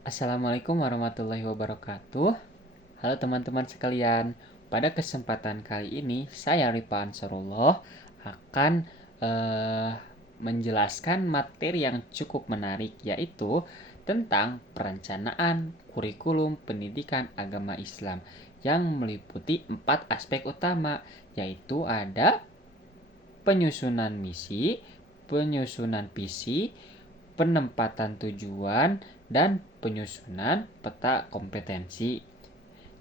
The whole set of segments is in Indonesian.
Assalamualaikum warahmatullahi wabarakatuh. Halo teman-teman sekalian. Pada kesempatan kali ini saya Rifa Ansarullah akan eh, menjelaskan materi yang cukup menarik, yaitu tentang perencanaan kurikulum pendidikan agama Islam yang meliputi 4 aspek utama, yaitu ada penyusunan misi, penyusunan visi, penempatan tujuan, dan penyusunan peta kompetensi.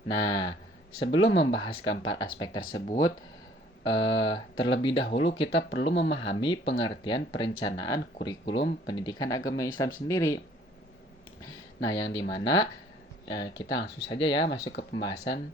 Nah, sebelum membahas keempat aspek tersebut, terlebih dahulu kita perlu memahami pengertian perencanaan kurikulum pendidikan agama Islam sendiri. Nah, yang dimana kita langsung saja ya masuk ke pembahasan.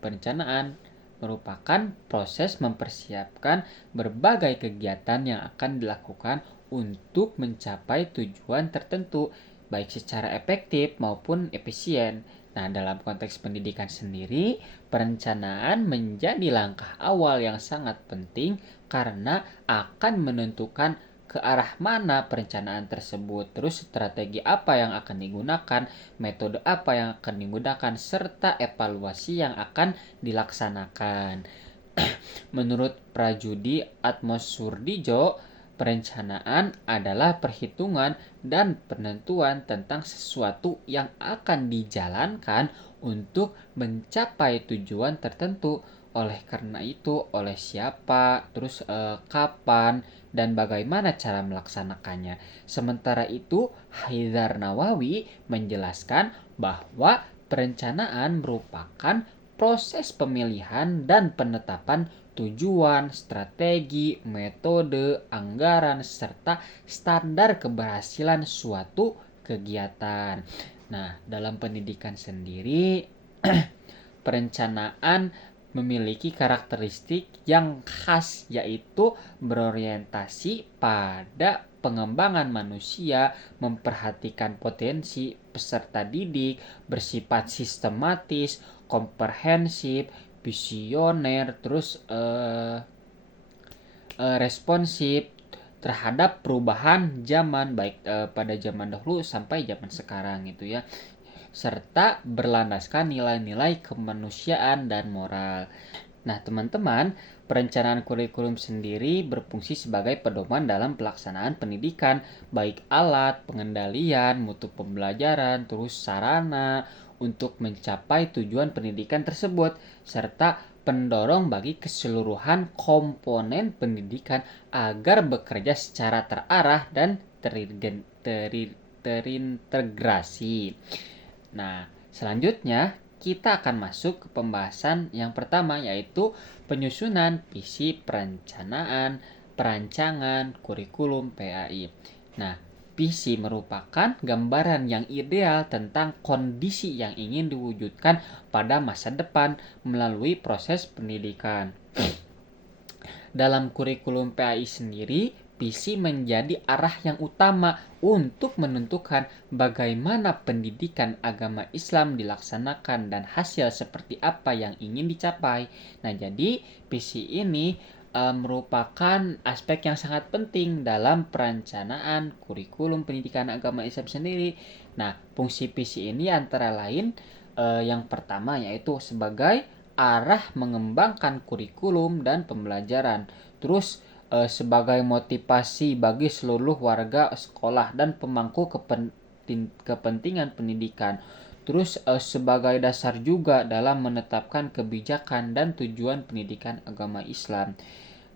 Perencanaan merupakan proses mempersiapkan berbagai kegiatan yang akan dilakukan untuk mencapai tujuan tertentu, baik secara efektif maupun efisien. Nah, dalam konteks pendidikan sendiri, perencanaan menjadi langkah awal yang sangat penting karena akan menentukan ke arah mana perencanaan tersebut, terus strategi apa yang akan digunakan, metode apa yang akan digunakan, serta evaluasi yang akan dilaksanakan. Menurut Prajudi Atmosurdijo, perencanaan adalah perhitungan dan penentuan tentang sesuatu yang akan dijalankan untuk mencapai tujuan tertentu. Oleh karena itu, oleh siapa, terus kapan, dan bagaimana cara melaksanakannya. Sementara itu, Haidar Nawawi menjelaskan bahwa perencanaan merupakan proses pemilihan dan penetapan tujuan, strategi, metode, anggaran, serta standar keberhasilan suatu kegiatan. Nah, dalam pendidikan sendiri, perencanaan memiliki karakteristik yang khas, yaitu berorientasi pada pengembangan manusia, memperhatikan potensi peserta didik, bersifat sistematis, komprehensif, visioner, terus responsif terhadap perubahan zaman, baik pada zaman dahulu sampai zaman sekarang gitu ya, serta berlandaskan nilai-nilai kemanusiaan dan moral. Nah, teman-teman, perencanaan kurikulum sendiri berfungsi sebagai pedoman dalam pelaksanaan pendidikan, baik alat, pengendalian, mutu pembelajaran, terus sarana untuk mencapai tujuan pendidikan tersebut, serta pendorong bagi keseluruhan komponen pendidikan agar bekerja secara terarah dan terintegrasi. Nah, selanjutnya kita akan masuk ke pembahasan yang pertama, yaitu penyusunan visi perancangan kurikulum PAI. Nah, visi merupakan gambaran yang ideal tentang kondisi yang ingin diwujudkan pada masa depan melalui proses pendidikan. Dalam kurikulum PAI sendiri, visi menjadi arah yang utama untuk menentukan bagaimana pendidikan agama Islam dilaksanakan dan hasil seperti apa yang ingin dicapai. Nah, jadi visi ini merupakan aspek yang sangat penting dalam perencanaan kurikulum pendidikan agama Islam sendiri. Nah, fungsi visi ini antara lain yang pertama yaitu sebagai arah mengembangkan kurikulum dan pembelajaran. Terus sebagai motivasi bagi seluruh warga sekolah dan pemangku kepentingan pendidikan. Terus sebagai dasar juga dalam menetapkan kebijakan dan tujuan pendidikan agama Islam.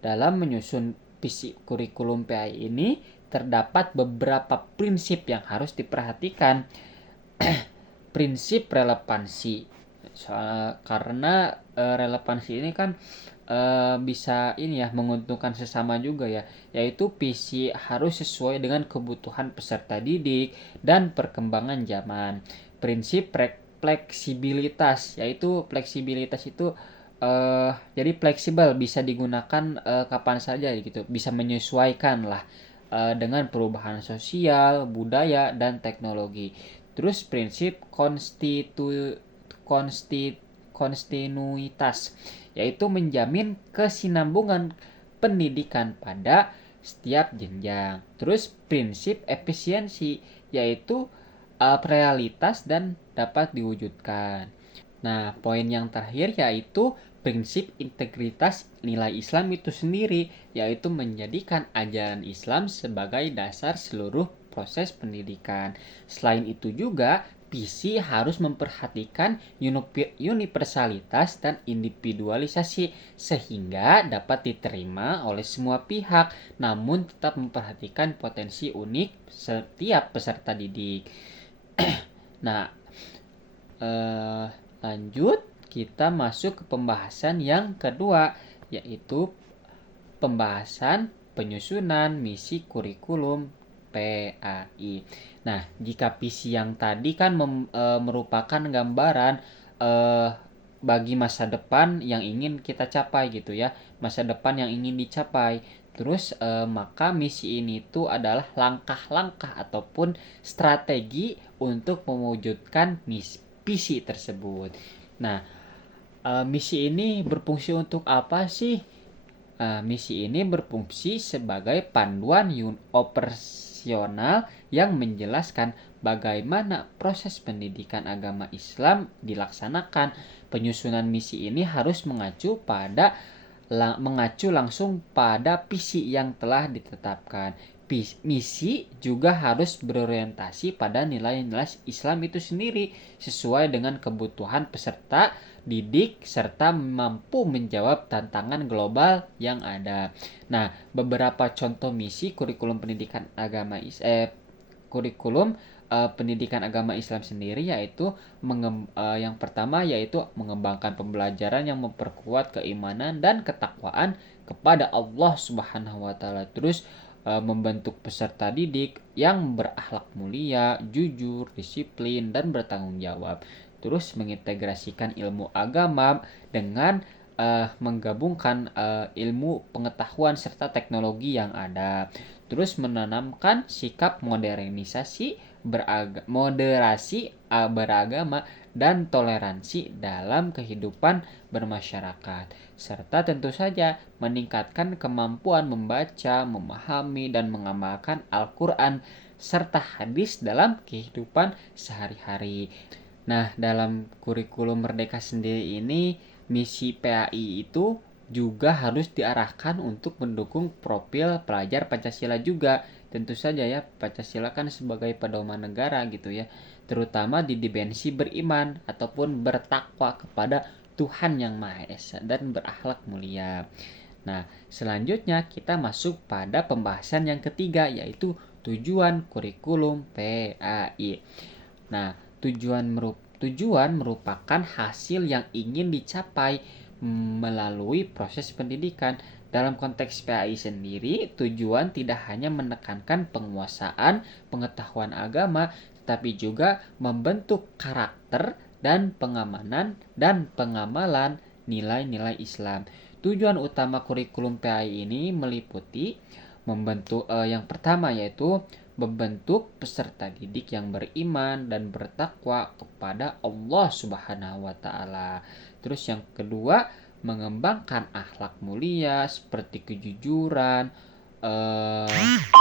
Dalam menyusun visi kurikulum PAI ini terdapat beberapa prinsip yang harus diperhatikan. Prinsip relevansi, karena relevansi ini kan bisa ini ya menguntungkan sesama juga ya, yaitu visi harus sesuai dengan kebutuhan peserta didik dan perkembangan zaman. Prinsip fleksibilitas, yaitu fleksibilitas itu jadi fleksibel, bisa digunakan kapan saja gitu, bisa menyesuaikan lah dengan perubahan sosial, budaya, dan teknologi. Terus prinsip kontinuitas, yaitu menjamin kesinambungan pendidikan pada setiap jenjang. Terus prinsip efisiensi, yaitu realitas dan dapat diwujudkan. Nah, poin yang terakhir yaitu prinsip integritas nilai Islam itu sendiri, yaitu menjadikan ajaran Islam sebagai dasar seluruh proses pendidikan. Selain itu juga, PC harus memperhatikan universalitas dan individualisasi sehingga dapat diterima oleh semua pihak, namun tetap memperhatikan potensi unik setiap peserta didik. Nah, lanjut kita masuk ke pembahasan yang kedua, yaitu pembahasan penyusunan misi kurikulum PAI. Nah, jika visi yang tadi kan merupakan gambaran bagi masa depan yang ingin kita capai gitu ya, masa depan yang ingin dicapai. Terus maka misi ini tuh adalah langkah-langkah ataupun strategi untuk mewujudkan visi tersebut. Nah, misi ini berfungsi untuk apa sih? Misi ini berfungsi sebagai panduan operasional yang menjelaskan bagaimana proses pendidikan agama Islam dilaksanakan. Penyusunan misi ini harus mengacu langsung pada visi yang telah ditetapkan. Misi juga harus berorientasi pada nilai-nilai Islam itu sendiri sesuai dengan kebutuhan peserta didik serta mampu menjawab tantangan global yang ada. Nah, beberapa contoh misi kurikulum pendidikan agama pendidikan agama Islam sendiri yaitu yang pertama yaitu mengembangkan pembelajaran yang memperkuat keimanan dan ketakwaan kepada Allah Subhanahu wa taala. Terus membentuk peserta didik yang berakhlak mulia, jujur, disiplin dan bertanggung jawab. Terus mengintegrasikan ilmu agama dengan menggabungkan ilmu pengetahuan serta teknologi yang ada. Terus menanamkan sikap moderasi beragama dan toleransi dalam kehidupan bermasyarakat, serta tentu saja meningkatkan kemampuan membaca, memahami, dan mengamalkan Al-Quran serta hadis dalam kehidupan sehari-hari. Nah, dalam kurikulum Merdeka sendiri ini, misi PAI itu juga harus diarahkan untuk mendukung profil pelajar Pancasila juga. Tentu saja ya, Pancasila kan sebagai pedoman negara gitu ya, terutama di dimensi beriman ataupun bertakwa kepada Tuhan Yang Maha Esa dan berakhlak mulia. Nah, selanjutnya kita masuk pada pembahasan yang ketiga yaitu tujuan kurikulum PAI. Nah, tujuan merupakan hasil yang ingin dicapai melalui proses pendidikan. Dalam konteks PAI sendiri, tujuan tidak hanya menekankan penguasaan pengetahuan agama, tetapi juga membentuk karakter dan pengamalan nilai-nilai Islam. Tujuan utama kurikulum PAI ini meliputi membentuk yang pertama yaitu membentuk peserta didik yang beriman dan bertakwa kepada Allah Subhanahu wa taala. Terus yang kedua, mengembangkan akhlak mulia seperti kejujuran,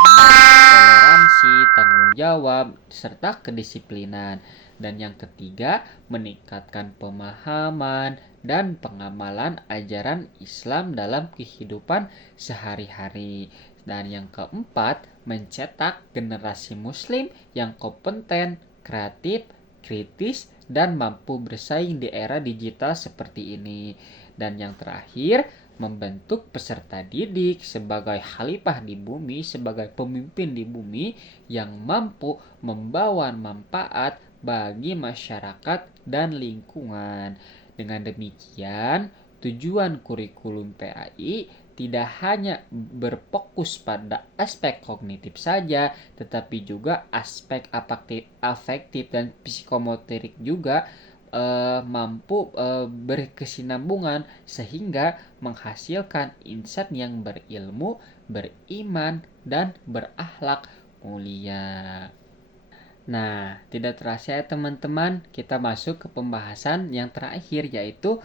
toleransi, tanggung jawab, serta kedisiplinan. Dan yang ketiga, meningkatkan pemahaman dan pengamalan ajaran Islam dalam kehidupan sehari-hari. Dan yang keempat, mencetak generasi muslim yang kompeten, kreatif, kritis, dan mampu bersaing di era digital seperti ini. Dan yang terakhir, membentuk peserta didik sebagai khalifah di bumi, sebagai pemimpin di bumi yang mampu membawa manfaat bagi masyarakat dan lingkungan. Dengan demikian, tujuan kurikulum PAI tidak hanya berfokus pada aspek kognitif saja, tetapi juga aspek afektif dan psikomotorik juga mampu berkesinambungan sehingga menghasilkan insan yang berilmu, beriman, dan berakhlak mulia. Nah, tidak terasa ya teman-teman, kita masuk ke pembahasan yang terakhir yaitu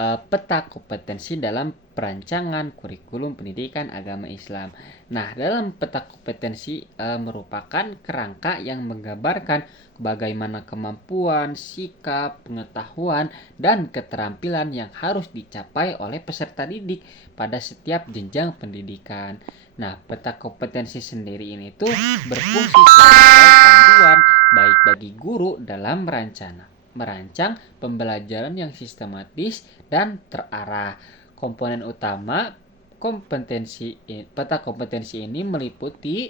peta kompetensi dalam perancangan kurikulum pendidikan agama Islam. Nah, dalam peta kompetensi merupakan kerangka yang menggambarkan bagaimana kemampuan, sikap, pengetahuan, dan keterampilan yang harus dicapai oleh peserta didik pada setiap jenjang pendidikan. Nah, peta kompetensi sendiri ini tuh berfungsi sebagai panduan baik bagi guru dalam merancang pembelajaran yang sistematis dan terarah. Komponen utama peta kompetensi ini meliputi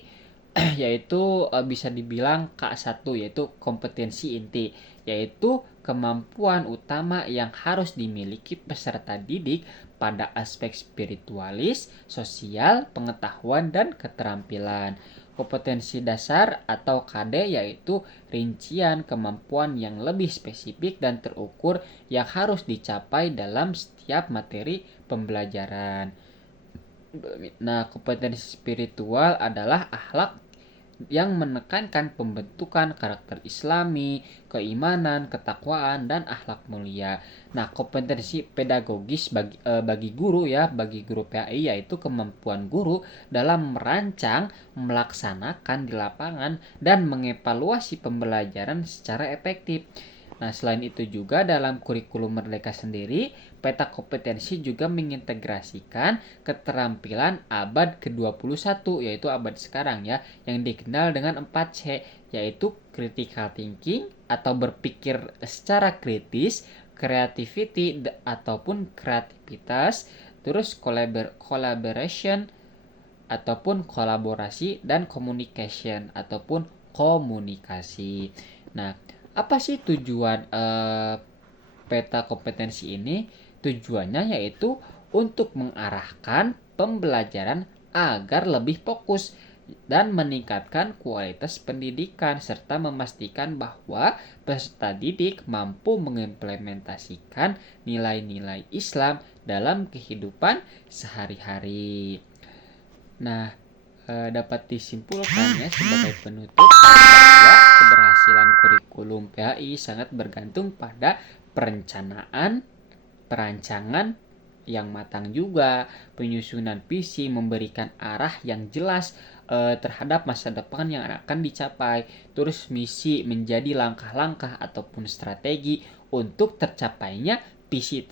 yaitu bisa dibilang K1, yaitu kompetensi inti, yaitu kemampuan utama yang harus dimiliki peserta didik pada aspek spiritualis, sosial, pengetahuan, dan keterampilan. Kompetensi dasar atau KD yaitu rincian kemampuan yang lebih spesifik dan terukur yang harus dicapai dalam setiap materi pembelajaran. Nah, kompetensi spiritual adalah akhlak yang menekankan pembentukan karakter Islami, keimanan, ketakwaan, dan akhlak mulia. Nah, kompetensi pedagogis bagi guru bagi guru PAI yaitu kemampuan guru dalam merancang, melaksanakan di lapangan, dan mengevaluasi pembelajaran secara efektif. Nah, selain itu juga dalam kurikulum Merdeka sendiri, peta kompetensi juga mengintegrasikan keterampilan abad ke-21, yaitu abad sekarang yang dikenal dengan 4C, yaitu critical thinking atau berpikir secara kritis, creativity ataupun kreativitas, terus collaboration ataupun kolaborasi, dan communication ataupun komunikasi. Nah, apa sih tujuan peta kompetensi ini? Tujuannya yaitu untuk mengarahkan pembelajaran agar lebih fokus dan meningkatkan kualitas pendidikan serta memastikan bahwa peserta didik mampu mengimplementasikan nilai-nilai Islam dalam kehidupan sehari-hari. Nah, dapat disimpulkan sebagai penutup bahwa keberhasilan kurikulum PAI sangat bergantung pada perancangan yang matang juga, penyusunan visi memberikan arah yang jelas terhadap masa depan yang akan dicapai. Terus misi menjadi langkah-langkah ataupun strategi untuk tercapainya visi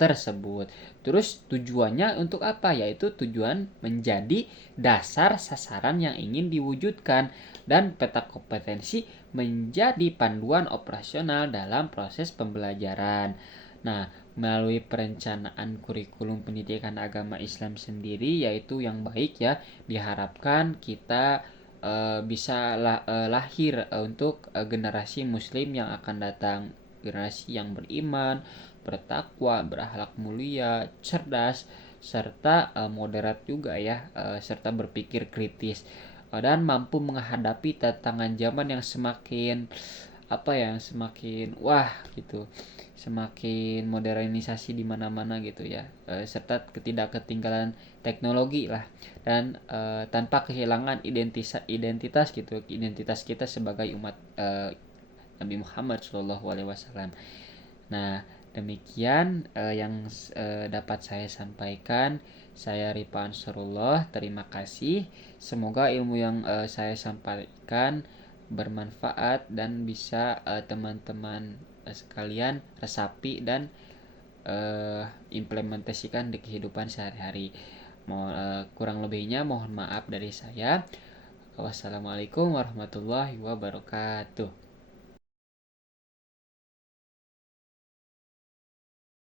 tersebut. Terus tujuannya untuk apa? Yaitu tujuan menjadi dasar sasaran yang ingin diwujudkan, dan peta kompetensi menjadi panduan operasional dalam proses pembelajaran. Nah, melalui perencanaan kurikulum pendidikan agama Islam sendiri yaitu yang baik diharapkan kita bisa lahir untuk generasi muslim yang akan datang, generasi yang beriman, bertakwa, berakhlak mulia, cerdas, serta moderat juga serta berpikir kritis dan mampu menghadapi tantangan zaman yang semakin wah gitu, semakin modernisasi di mana-mana gitu serta tidak ketinggalan teknologi lah, dan tanpa kehilangan identitas kita sebagai umat Nabi Muhammad SAW. Nah, demikian yang dapat saya sampaikan. Saya Rifa Ansarullah, terima kasih. Semoga ilmu yang saya sampaikan bermanfaat dan bisa teman-teman sekalian resapi dan implementasikan di kehidupan sehari-hari. Kurang lebihnya mohon maaf dari saya. Wassalamualaikum warahmatullahi wabarakatuh.